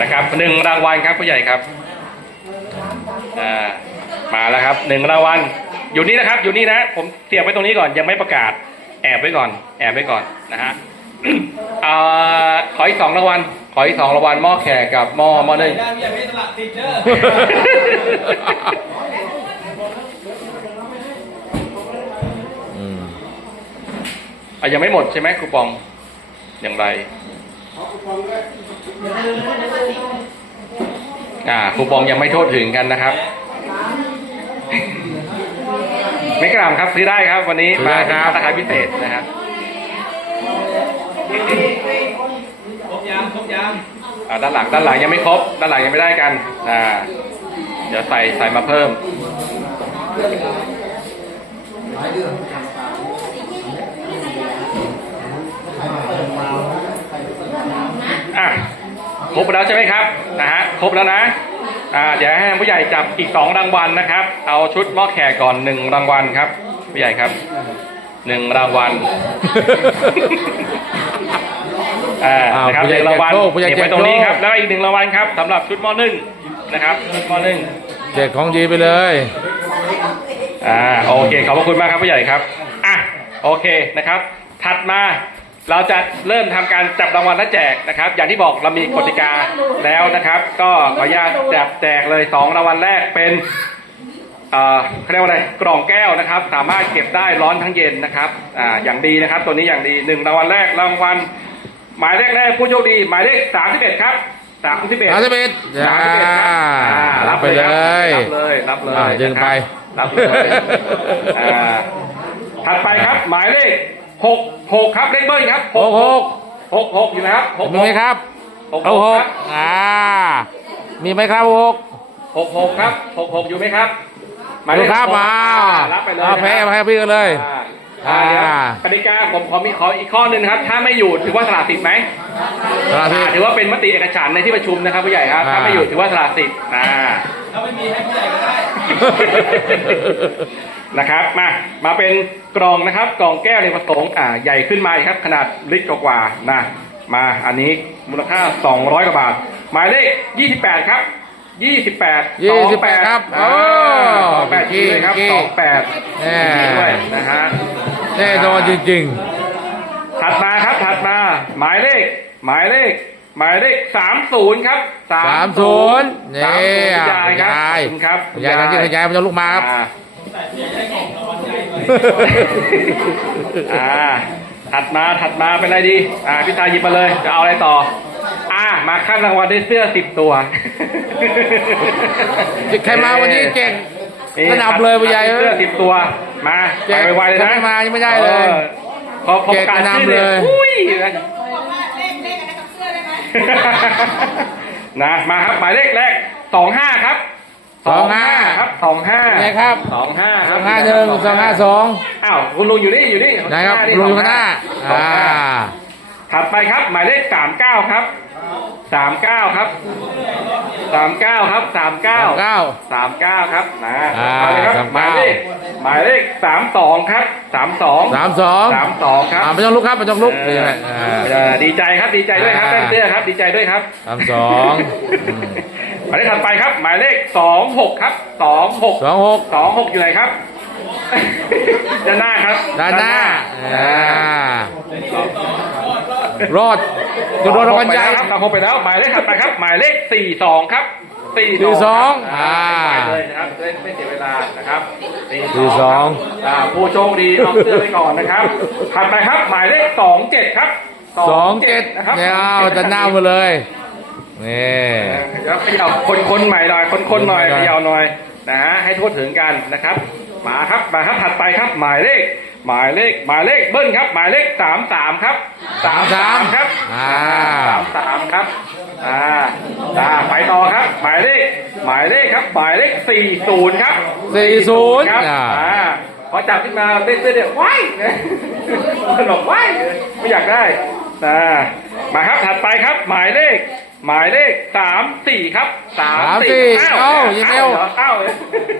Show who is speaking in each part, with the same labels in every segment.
Speaker 1: นะครับหนึ่งรางวัลครับผู้ใหญ่ครับอ่ามาแล้วครับหนึ่งรางวัลอยู่นี่นะครับ อยู่นี่นะ ผมเสียบไว้ตรงนี้ก่อนยังไม่ประกาศ แอบไว้ก่อน แอบไว้ก่อนนะฮะอ่าขออีกสองรางวัลขออีกสองรางวัลหม้อแขกกับหม้อหม้อนึ่ง
Speaker 2: ได้ไม่อยากให้สลัดติดเด้อ
Speaker 3: อืม
Speaker 1: อะยังไม่หมดใช่ไหมคูปองอย่างไร อ่าคูปองยังไม่โทษถึงกันนะครับ ไม่กล่ำครับซื้อได้ครับ วันนี้มาราคาพิเศษนะครับ
Speaker 2: ครบยังครบยัง
Speaker 1: อ่าด้านหลังด้านหลังยังไม่ครบ ด้านหลังยังไม่ได้กัน อ่า เดี๋ยวใส่ใส่มาเพิ่ม อะ ครบแล้วใช่ไหมครับนะฮะครบแล้วนะอ่าเดี๋ยวให้ผู้ใหญ่จับอีกสองรางวัลนะครับ เอาชุดหม้อแขกก่อนหนึ่งรางวัลครับผู้ใหญ่ครับหนึ่งรางวัลอ่า
Speaker 3: อ้าว
Speaker 1: นะครับ
Speaker 3: ผู้
Speaker 1: ห
Speaker 3: ใหญ่
Speaker 1: นึ่งรางวัล
Speaker 3: แจกโชคผู้ใหญ่
Speaker 1: เก็บไว้ตรงนี้
Speaker 3: แจกโชค
Speaker 1: ครับแล้วอีกหนึ่งรางวัลครับสำหรับชุดหม้อนึ่งนะครับชุดหม้อนึ่ง
Speaker 3: แจกของดีไปเลย
Speaker 1: อ่าโอเคขอบพระคุณมากครับผู้ใหญ่ครับอะโอเคนะครับ ถัดมา เราจะเริ่มทำการจับรางวัลและแจกนะครับ อย่างที่บอกเรามีกติกาแล้วนะครับ ก็ขออนุญาตจับแจกเลยสองรางวัลแรกเป็นเอ่อเขาเรียกว่าอะไรกล่องแก้วนะครับ สามารถเก็บได้ร้อนทั้งเย็นนะครับอ่าอย่างดีนะครับ ตัวนี้อย่างดีหนึ่งรางวัลแรกรางวัลหมายเลขแรกผู้โชคดี หมายเลขสามสิบเอ็ดครับสามสิบเอ็ด
Speaker 3: สามสิบเอ็ด
Speaker 1: สามสิบเอ็ดครับอ่า
Speaker 3: รับไปเลย
Speaker 1: รับเลยรับเลย
Speaker 3: อ่าดึงไป
Speaker 1: รับเลยอ่าถัดไปครับ หมายเลข หกหกครับเลขเบิ้ลครับ
Speaker 3: หกหก
Speaker 1: หกหกอยู่นะครับหก
Speaker 3: มีไหมครับ
Speaker 1: หก
Speaker 3: เอา
Speaker 1: ห
Speaker 3: ห
Speaker 1: ก
Speaker 3: กอ่ามีไหมครับหก
Speaker 1: หกหกครับหกหกอยู่ไหมครับหมาย
Speaker 3: ดู
Speaker 1: เลข
Speaker 3: ครับ
Speaker 1: หก
Speaker 3: มา
Speaker 1: รับไปเลย
Speaker 3: เอา
Speaker 1: นะ
Speaker 3: แพ้
Speaker 1: ครับ
Speaker 3: แพ้พี่กันเลย
Speaker 1: อ่าอ่าเดี๋ยว
Speaker 3: อ่า
Speaker 1: กติกาผมขอมีขออีกข้อหนึ่งนะครับ ถ้าไม่อยู่ถือว่าสละสิทธิ์ไหม
Speaker 3: สาธิ
Speaker 1: อ่า
Speaker 3: ต
Speaker 1: ถือว่าเป็นมติเอกฉันท์ในที่ประชุมนะครับผู้ใหญ่ครับถ้า
Speaker 3: อ่า
Speaker 1: ไม่อยู่ถือว่าสละสิทธิ์อ่า
Speaker 2: ถ้าไม่มีให้ผู้ใหญ่ก็ได้
Speaker 1: นะครับ มา มาเป็นกล่องนะครับ กล่องแก้วในประสงค์อ่าใหญ่ขึ้นมาอีกครับ ขนาดลิตรกว่าๆนะ มาอันนี้มูลค่า 200 กว่าบาท หมายเลข 28 ครับ 28
Speaker 3: 28 ครับโอ้
Speaker 1: 28ยี่เลยครับ
Speaker 3: พี่
Speaker 1: 28
Speaker 3: แน่
Speaker 1: ด้วยนะฮะ
Speaker 3: แน่นอนจริง
Speaker 1: ถัดมาครับถัดมา หมายเลข หมายเลข หมายเลข30ครับ
Speaker 3: ๆสามศูนย์นี่
Speaker 1: 30คุณยายครับ
Speaker 3: ยาย
Speaker 1: ขอบคุณครับ
Speaker 3: ยายยายยายมันจะลุกมาครับ
Speaker 1: อ่าอ่าถัดมาถัดมาเป็นอะไรดี อ่าพี่ตาหยิบมาเลยจะเอาอะไรต่อ อ่า มาขั้นรางวัลด้วยเสื้อสิบตัว
Speaker 3: ใครมาวันนี้เก่งกระหน่ำเลยผู้ใหญ่เอ้ย
Speaker 1: เสื้อสิบตัว มา
Speaker 3: แจก
Speaker 1: ไปไวๆเลยนะ
Speaker 3: ไม่มายังไม่ได้เลย
Speaker 1: ออพอพอประกาศ
Speaker 3: แจกกระหน่ำ
Speaker 1: ชื่อ
Speaker 3: เลย
Speaker 1: อุ้ย นะมาครับหมายเลขแรกสองห้าครับ
Speaker 3: 25
Speaker 1: ครับสองห้า
Speaker 3: ไงครับ
Speaker 1: สองห้า
Speaker 3: สองห้าหนึ่งสองห้าสอง
Speaker 1: อ้าวคุณลุงอยู่นี่อยู่นี่
Speaker 3: นะครับ
Speaker 1: นี่
Speaker 3: ลุง
Speaker 1: ส
Speaker 3: อ
Speaker 1: อยู่
Speaker 3: ข้างหน้า
Speaker 1: สอง
Speaker 3: อ่า
Speaker 1: ห้า ถัดไปครับ หมายเลขสามเก้าครับสามเก้าครับสามเก้าครับสามเก้า
Speaker 3: เก้า
Speaker 1: สามเก้าครับมา
Speaker 3: อ่า
Speaker 1: เอาเลยครับ
Speaker 3: สาม
Speaker 1: หมา
Speaker 3: เก้า
Speaker 1: ยเลขหมายเลขสามสองครับสามสอง
Speaker 3: สามสอง
Speaker 1: สามสองครับ
Speaker 3: อ่าไม่ต้องลุกครับไม่ต้องลุก
Speaker 1: เอ
Speaker 3: เป็น
Speaker 1: อ
Speaker 3: ยังไงอ่า
Speaker 1: เออดีใจครับดีใจด้วยครับ
Speaker 3: อ่า
Speaker 1: แป้นเสื้อครับ ดีใจด้วยครับ
Speaker 3: สามสองอืม
Speaker 1: หมายเลขถัดไปครับ หมายเลขสองหกครับสองหก
Speaker 3: สองหก
Speaker 1: สองหกอยู่ไหนครับด้านหน้าครับ
Speaker 3: ด้านหน้า
Speaker 1: อ่า
Speaker 3: อ่า รอดจะโดนรางวัลใหญ่
Speaker 1: ครับสองหกไปแล้วหมายเลขถัดไปครับ หมายเลขสี่สองครับสี่
Speaker 3: สี่สอง
Speaker 1: อ่า
Speaker 3: อ่า
Speaker 1: ไปเลยนะครับไม่ไม่เสียเวลานะครับ
Speaker 3: สี่สอง
Speaker 1: อ่าผู้โชคดีเอาเสื้อไปก่อนนะครับถัดไปครับ หมายเลขสองเจ็ดครับ
Speaker 3: สองเจ็ด
Speaker 1: นะครับ
Speaker 3: เนี่ยเอาจะหน้ามาเลยนี่
Speaker 1: เดี๋ยวเขย่าคนคนใหม่หน่อยคนคนหน่อย
Speaker 3: คนใหม่
Speaker 1: เขย่าหน่อยนะฮะให้ทั่วถึงกันนะครับ มาครับมาครับถัดไปครับหมายเลข หมายเลขหมายเลขเบิ้ลครับ หมายเลขสามสามครับสามสามครับ
Speaker 3: อ่า
Speaker 1: สามสามครับอ่าอ่าไปต่อครับ หมายเลข หมายเลขครับ หมายเลขสี่ศูนย์ครับ
Speaker 3: สี่ศูนย์
Speaker 1: ครับ
Speaker 3: อ่า
Speaker 1: อ่าพอจับขึ้นมาเต้นเต้นเนี่ยว้ายตลกว้ายไม่อยากได้อ่ามาครับถัดไปครับ หมายเลข หมายเลขสามสี่ครับสาม
Speaker 3: สามสี่
Speaker 1: อ้าว
Speaker 3: เอ้ายิงเร็ว
Speaker 1: เหรอเอ้า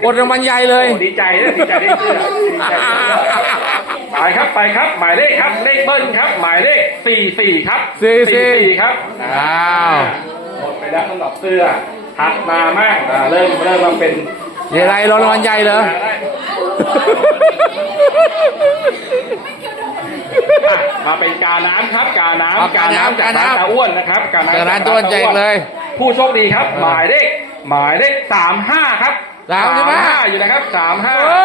Speaker 3: กดรางวัลใหญ่เลย
Speaker 1: โอ้ดีใจเลยดีใจได้เสื้อดีใจได้เสื้อไปครับไปครับ หมายเลขครับ เลขเบิ้ลครับ หมายเลขสี่สี่ครับ
Speaker 3: สี่สี่
Speaker 1: ครับ
Speaker 3: อ้าว
Speaker 1: หมดไปแล้วสำหรับเสื้อถัดมามั่งอ่าเริ่มเริ่มมาเป็น
Speaker 3: เดี๋ยวอะไรรอรางวัลใหญ่เหรอ
Speaker 1: ได้ อะมาเป็นกาน้ำครับกาน้ำ
Speaker 3: เอากาน้ำ
Speaker 1: จาก
Speaker 3: กาน้ำ
Speaker 1: ร้ตาอ้วนนะครับกาน้ำ
Speaker 3: จากร้านตาอ้วนแจกเลย
Speaker 1: ผู้โชคดีครับ หมายเลขหมายเลขสามห้าครับ
Speaker 3: สามใช่ไหม
Speaker 1: อยู่นะครับสามห้า
Speaker 3: โอ้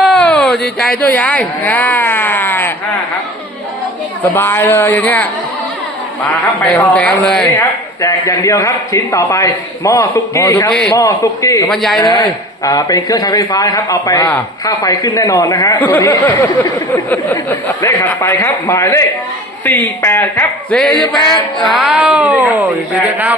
Speaker 3: ดีใจด้วยยายอ่า
Speaker 1: ห้าครับ
Speaker 3: สบายเลยอย่างเงี้ย
Speaker 1: มาครับไป
Speaker 3: ได้
Speaker 1: ต่อ
Speaker 3: ของแถ
Speaker 1: ครั
Speaker 3: ม
Speaker 1: บ
Speaker 3: เลย
Speaker 1: นี่ครับแจกอย่างเดียวครับ ชิ้นต่อไปหม้อซุกี้ครับ
Speaker 3: หม้อซุกี้
Speaker 1: หม้อซุกี้
Speaker 3: รางวัลใหญ่เลย
Speaker 1: อ่าเป็นเครื่องใช้ไฟฟ้าครับ เอาไป
Speaker 3: ว้า
Speaker 1: ค่าไฟขึ้นแน่นอนนะฮะตัวนี้เลขถัดไป ครับ หมายเลข 48 ครับ
Speaker 3: สี่สิบแปดเอาดีใจด้วยครับ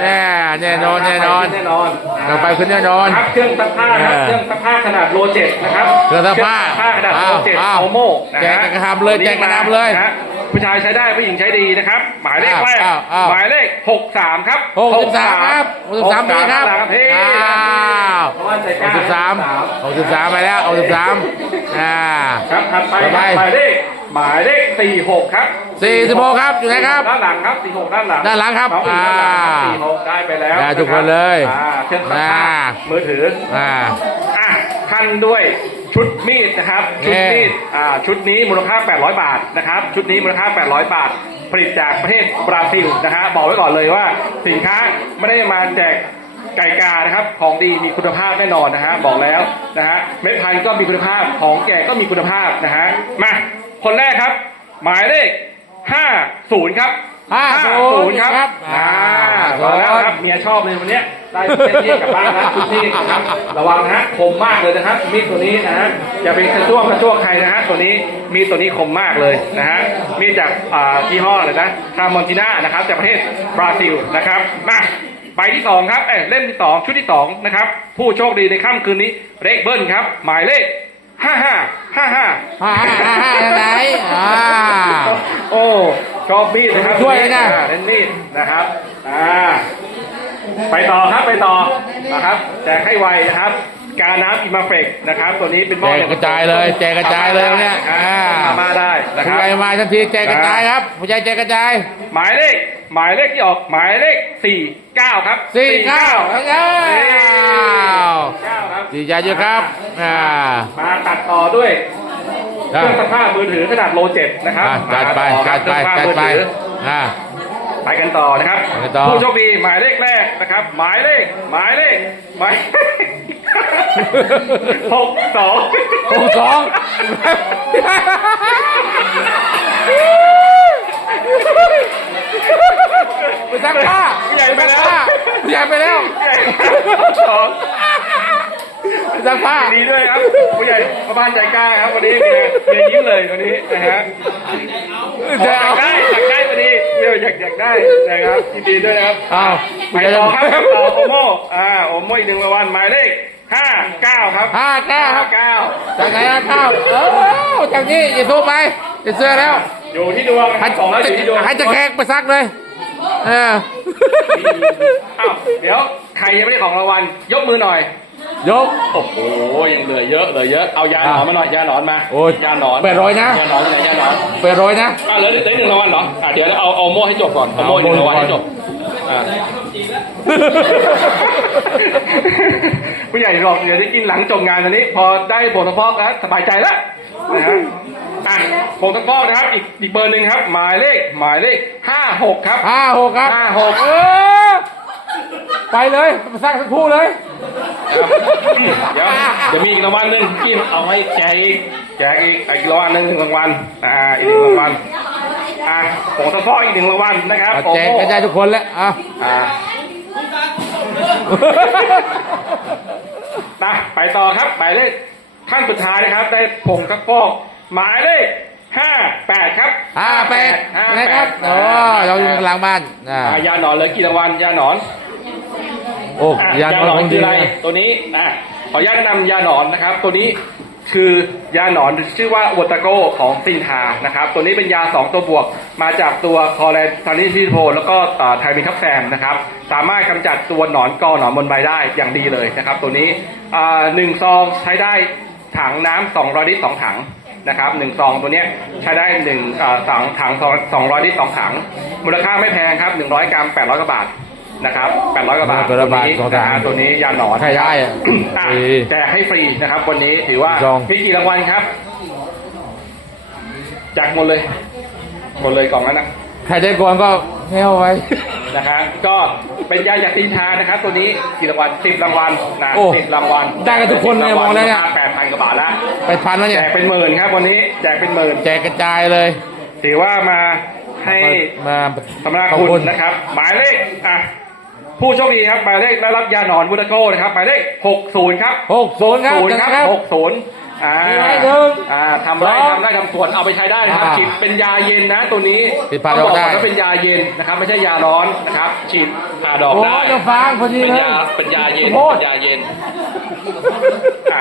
Speaker 3: แน่แน่นอนแน่นอน
Speaker 1: แน่นอน
Speaker 3: เราไปขึ้นแน่นอน
Speaker 1: ครับเครื่องซักผ้าครับ
Speaker 3: เออ
Speaker 1: เครื่องซักผ้าขนาดโลเจ็ดนะครับ
Speaker 3: เครื่องซักผ้า
Speaker 1: เครื่องซักผ้าขนาดโลเจ็ด
Speaker 3: อ้าว
Speaker 1: โอโมนะ
Speaker 3: แจก
Speaker 1: ฮะ
Speaker 3: กระทำเลยแจกกระทำเลย
Speaker 1: นะฮะผู้ชายใช้ได้ผู้หญิงใช้ดีนะครับ หมายเลขแรก
Speaker 3: อ้าวอ้าว
Speaker 1: หมายเลขหกสามครับ
Speaker 3: หกสิบสามครับหกสิบสามปีครับ
Speaker 1: หกสิบ
Speaker 3: อ้า
Speaker 1: สาม
Speaker 3: ว
Speaker 1: เพราะว่าใจ
Speaker 3: ห
Speaker 1: กล้าก
Speaker 3: สิบสามหกสิบสามไปแล้วหกสิบสามอ่า
Speaker 1: ครับถัดไป
Speaker 3: ต่อ
Speaker 1: ค
Speaker 3: ไป
Speaker 1: รับหมายเลข หมายเลขสี่หกครับ
Speaker 3: สี่สิบหกครับอยู่ไหนครับ
Speaker 1: ด้านหลังครับสี่หกด้านหลัง
Speaker 3: ด้านหลังครับ
Speaker 1: น้องผู้หญิงด้านหลังครับ
Speaker 3: อ่า
Speaker 1: สี่หกได้ไปแล้ว
Speaker 3: ได้ทุกคนเลย
Speaker 1: อ่าเครื่องซักผ้า
Speaker 3: อ่า
Speaker 1: มือถือ
Speaker 3: อ่า
Speaker 1: อะท่านด้วยชุดมีดนะครับ ชุดมีดอ่าชุดนี้มูลค่า 800 บาทนะครับ ชุดนี้มูลค่า 800 บาท ผลิตจากประเทศบราซิลนะฮะบอกไว้ก่อนเลยว่า สินค้าไม่ได้มาแจกไก่กานะครับ ของดีมีคุณภาพแน่นอนนะฮะบอกแล้วนะฮะเม็ดพันธุ์ก็มีคุณภาพของแก่ก็มีคุณภาพนะฮะมา คนแรกครับ หมายเลข50ครับ
Speaker 3: 50
Speaker 1: ครับ
Speaker 3: ครับ
Speaker 1: อ่า
Speaker 3: อ่า
Speaker 1: บอกแล้วครับเมียชอบเลยวันเนี้ยได้เส้นนี้กลับบ้านนะคุณนี่นะครับ ระวังนะฮะคมมากเลยนะครับมีดตัวนี้นะฮะอย่าเป็นกระจ้วงกระจ้วงใครนะฮะตัวนี้มีดตัวนี้คมมากเลยนะฮะมีดจากอ่ายี่ห้อเลยนะทามอนติน่านะครับจากประเทศบราซิลนะครับมาใบที่สองครับเอ้ยเล่มที่สองชุดที่สองนะครับผู้โชคดีในค่ำคืนนี้เลขเบิ้ลครับ หมายเลข ห้าห้าห้าห้า
Speaker 3: ห้าห้าห้าไหนอ่า
Speaker 1: โอ้ชอบมีดนะครับ
Speaker 3: ช่วยนะ
Speaker 1: อ่าเล่นมีดนะครับอ่าไปต่อครับไปต่อนะครับแจกให้ไวนะครับ การน้ำอิมาเฟกนะครับ ตัวนี้เป็นหม้อ
Speaker 3: แจกกระจายเลยแจกกระจายเลยเนี่ย
Speaker 1: อ่า
Speaker 3: อ่า
Speaker 1: มาได้นะค
Speaker 3: ผู้
Speaker 1: รับ
Speaker 3: ใหญ่มาทันทีแจกกระจายครับผู้ใหญ่แจกกระจาย
Speaker 1: หมายเลข หมายเลขที่ออกหมายเลขสี่เก้าครับ
Speaker 3: สี่เก้าแล้วเก้า
Speaker 1: เก้าครับ
Speaker 3: ดีใจด้วยครับอ่า
Speaker 1: มาตัดต่อด้วยเค
Speaker 3: อ่า
Speaker 1: รื่องซักผ้ามือถือขนาดโลเจ็ดนะครับ
Speaker 3: อ่าจัดไป
Speaker 1: มาต่อค
Speaker 3: จั
Speaker 1: รับ
Speaker 3: ดไป
Speaker 1: เครื่องซักผ้า
Speaker 3: จัดไป
Speaker 1: มือถือ
Speaker 3: อ่า
Speaker 1: ไปกันต่อนะครับ
Speaker 3: ไปกันต่อ
Speaker 1: ผู้โชคดีหมายเลขแรกนะครับ หมายเลขหมายเลขหมายหกสอง
Speaker 3: หกสองไปซักผ้า
Speaker 1: ใหญ่ไปแล้ว
Speaker 3: ใหญ่ไปแล้ว
Speaker 1: ใหญ่สอง
Speaker 3: ไปซักผ้า
Speaker 1: ดีด้วยครับผู้ใหญ่ประบ้านใจกล้าครับวันนี้เมียเมียยิ้มเลยวันนี้นะฮะ
Speaker 3: จะ
Speaker 1: อยา
Speaker 3: เอา
Speaker 1: กได้อยากได้วันนี้ เมียอยากอยากได้นะครับยินดีด้วยนะครับ
Speaker 3: เอา
Speaker 1: ไปต่อครับต่อโอโมอ่าโอโมอีกหนึ่งรางวัลหมายเลขห้าเก้าครับ
Speaker 3: ห้าเก้าครับ
Speaker 1: เก้า
Speaker 3: จากไหนนะข้าวเออจากนี้อย่าทุบไปจะเสื้อแล้ว
Speaker 1: อยู่ที่ดวง
Speaker 3: ให้
Speaker 1: สองแล้วอยู่ที่ดวง
Speaker 3: ให้จะแขกไปซักเลยเออ
Speaker 1: อ้าวเดี๋ยวใครยังไม่ได้ของรางวัลยกมือหน่อย
Speaker 3: ยก
Speaker 1: โอ้โหยังเหลือเยอะเหลือเยอะ เอายาหนอนมาหน่อยยาหนอนมา
Speaker 3: โอ้ย
Speaker 1: ยาหนอน
Speaker 3: แปดร้อยนะ
Speaker 1: ยาหนอนอยู่ไหนยาหนอน
Speaker 3: เปิดร้อยนะ
Speaker 1: อะเหลือเหลือหนึ่งรางวัลเหรออะเดี๋ยวเอาเอาโม่ให้จบก่อนเอาโม่อีกหนึ่งรางวัลให้จบอะผู้ใหญ่บอกเดี๋ยวได้กินหลังจบงานวันนี้ พอได้โบนตะพอกแล้วสบายใจแล้วนะฮะอะโบนตะพอกนะครับอีกอีกเบอร์หนึ่งครับ หมายเลขหมายเลขห้าหกครับ
Speaker 3: ห้าหกครับ
Speaker 1: ห้าหก
Speaker 3: เออไปเลยมาซักทั้งคู่เลย
Speaker 1: เดี๋ยวจะมีอีกรางวัลหนึ่งที่เอาไว้แจกอีกแจกอีกอีกรางวัลหนึ่งหนึ่งรางวัลอ่าอีกหนึ่งรางวัลอะโบนตะพอกอีกหนึ่งรางวัลนะครับ
Speaker 3: เอาแจกกระจายทุกคนแล้วอะ
Speaker 1: อ่าไปไปต่อครับหมายเลขท่านสุดท้ายนะครับ ได้ผงซักฟอกหมายเลขห้าแปดครับ
Speaker 3: ห้าแปด
Speaker 1: ห้า
Speaker 3: นะ
Speaker 1: แป
Speaker 3: ครับ
Speaker 1: ด
Speaker 3: โอ้เราอยู่กลางบ้านอ่า
Speaker 1: อ่ายาหนอนเหลยกี่รางวัลยาหนอน
Speaker 3: โอ้
Speaker 1: อะ
Speaker 3: ยานอนคง
Speaker 1: คื
Speaker 3: ดี
Speaker 1: ออะไร
Speaker 3: นะ
Speaker 1: ตัวนี้อะขออนุญาตแนะนำยาหนอนนะครับ ตัวนี้คือยาหนอนชื่อว่าวัตโกของซินทานะครับ ตัวนี้เป็นยาสองตัวบวก มาจากตัวคอเลสทานิทิโพแล้วก็อ่าไทมินทับแซมนะครับ สามารถกำจัดตัวหนอนกอหนอนบนใบได้อย่างดีเลยนะครับ ตัวนี้อ่าหนึ่งซองใช้ได้ถังน้ำสองร้อยลิตรสองถังนะครับหนึ่งซองตัวเนี้ยใช้ได้หนึ่งอ่าถังถังสองร้อยลิตรสองถัง มูลค่าไม่แพงครับหนึ่งร้อยกรัมแปดร้อยกว่าบาท นะครับ800กว่าบาท
Speaker 3: 800
Speaker 1: ตัว
Speaker 3: บาท
Speaker 1: นี้
Speaker 3: สอง
Speaker 1: นะ
Speaker 3: ทาง
Speaker 1: ฮะตัวนี้ยาหนอน
Speaker 3: ใครได้อะ
Speaker 1: อะ
Speaker 3: ฟรี
Speaker 1: แจกให้ฟรีนะครับวันนี้ถือว่า
Speaker 3: จอง
Speaker 1: มีกี่รางวัลครับแจกหมดเลยหมดเลยกล่องนั้นนะ
Speaker 3: ใครได้ก่อนก็ให้เอาไว้
Speaker 1: นะฮะก็เป็นยาจากตินชานะครับ ตัวนี้กี่รางวัลสิบรางวัลนะ
Speaker 3: โอ้
Speaker 1: สิบรางวัล
Speaker 3: ได้กันทุกคนเลยมองแล้วเนี่ย
Speaker 1: แปดพันกว่าบาทแล้ว
Speaker 3: ไปพันแล้ว
Speaker 1: แจ
Speaker 3: เนี่ย
Speaker 1: กเป็นหมื่นครับวันนี้แจกเป็นหมื่น
Speaker 3: แจกกระจายเลย
Speaker 1: ถือว่ามาให้
Speaker 3: มา
Speaker 1: สำนัก
Speaker 3: ขอบ
Speaker 1: คุ
Speaker 3: คุณ
Speaker 1: ณนะครับ หมายเลขอะ ผู้โชคดีครับหมายเลขได้รับยาหนอนบูตาโก้นะครับหมายเลขหกศูนย์ครับ
Speaker 3: หกศูนย์ครับ
Speaker 1: ศูนย์
Speaker 3: นะ
Speaker 1: ครับ
Speaker 3: ครับ
Speaker 1: หกศูนย์อ่า
Speaker 3: มีไว้หนึ่ง
Speaker 1: อ่าทำไร่
Speaker 3: สอง
Speaker 1: ทำไร่ทำสวนเอาไปใช้ได้นะครับ
Speaker 3: อ่า
Speaker 1: ฉีดเป็นยาเย็นนะตัวนี้
Speaker 3: ฉีดผ่า
Speaker 1: ต้องบอก
Speaker 3: ดอกได้
Speaker 1: ก่อนว่าเป็นยาเย็นนะครับ ไม่ใช่ยาร้อนนะครับฉีดผ่าดอก
Speaker 3: โอ้
Speaker 1: ได้
Speaker 3: ยจะฟังพอดี
Speaker 1: เป็น
Speaker 3: เลย
Speaker 1: ยาเป็นยาเย็น
Speaker 3: โคตร
Speaker 1: เป็นยาเย็นอะ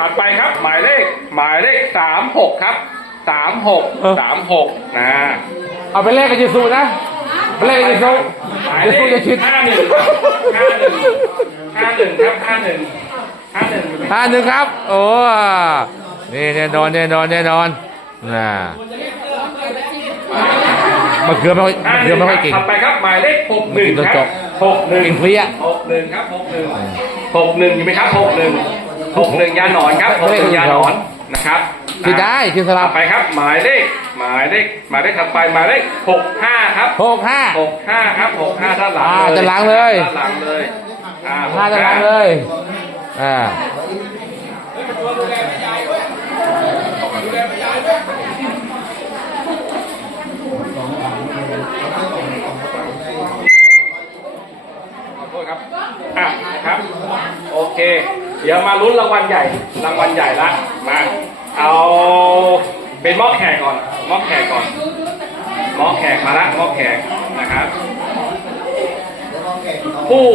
Speaker 1: ถัดไปครับ หมายเลขหมายเลขสามหกครับสามหกสามหกนะ
Speaker 3: เอาไปเลขกับยิสูนะ ไปเลขกับยิสู
Speaker 1: หมาย
Speaker 3: ยิ
Speaker 1: เล
Speaker 3: สู
Speaker 1: ข
Speaker 3: จะชิด
Speaker 1: ห้าหนึ่งห้าหนึ่งห้าหนึ่งครับห้าหนึ่งห้าหนึ่ง
Speaker 3: ห้าหนึ่งครับ โอ้นี่แน่นอนแน่นอนแน่นอนน่ะมะเขือไม่ค่อยมะเขือไม่ค่อยเก่ง
Speaker 1: ถัดไปครับหมายเลขหกหนึ่ง
Speaker 3: กินจน
Speaker 1: ค
Speaker 3: จ
Speaker 1: รับบหกหนึ่ง
Speaker 3: เก่งเพลี้ย
Speaker 1: หกหนึ่งครับหกหนึ่งหกหนึ่งอยู่ไหมครับหกหนึ่งหกหนึ่งยาหนอนครับหกหนึ่งยาหนอน นะครับ
Speaker 3: กินได้กินสลั
Speaker 1: ถั
Speaker 3: บ
Speaker 1: ดไปครับ หมายเลขหมายเลขหมายเลขถัดไปหมายเลขหกห้าครับ
Speaker 3: หกห้า
Speaker 1: หกห้าครับหกห้าด้านหลัง
Speaker 3: อ่า
Speaker 1: เลย
Speaker 3: ด้านหลังเลย
Speaker 1: ด้านหลังเลยอ่า
Speaker 3: ห้าจะลังเลยอ่า
Speaker 1: ขอโทษครับอะครับ โอเค เดี๋ยวมาลุ้นรางวัลใหญ่ รางวัลใหญ่ละมา เอาเป็นหม้อแขกก่อนหม้อแขกก่อนหม้อแขกมาละหม้อแขกนะครับผู้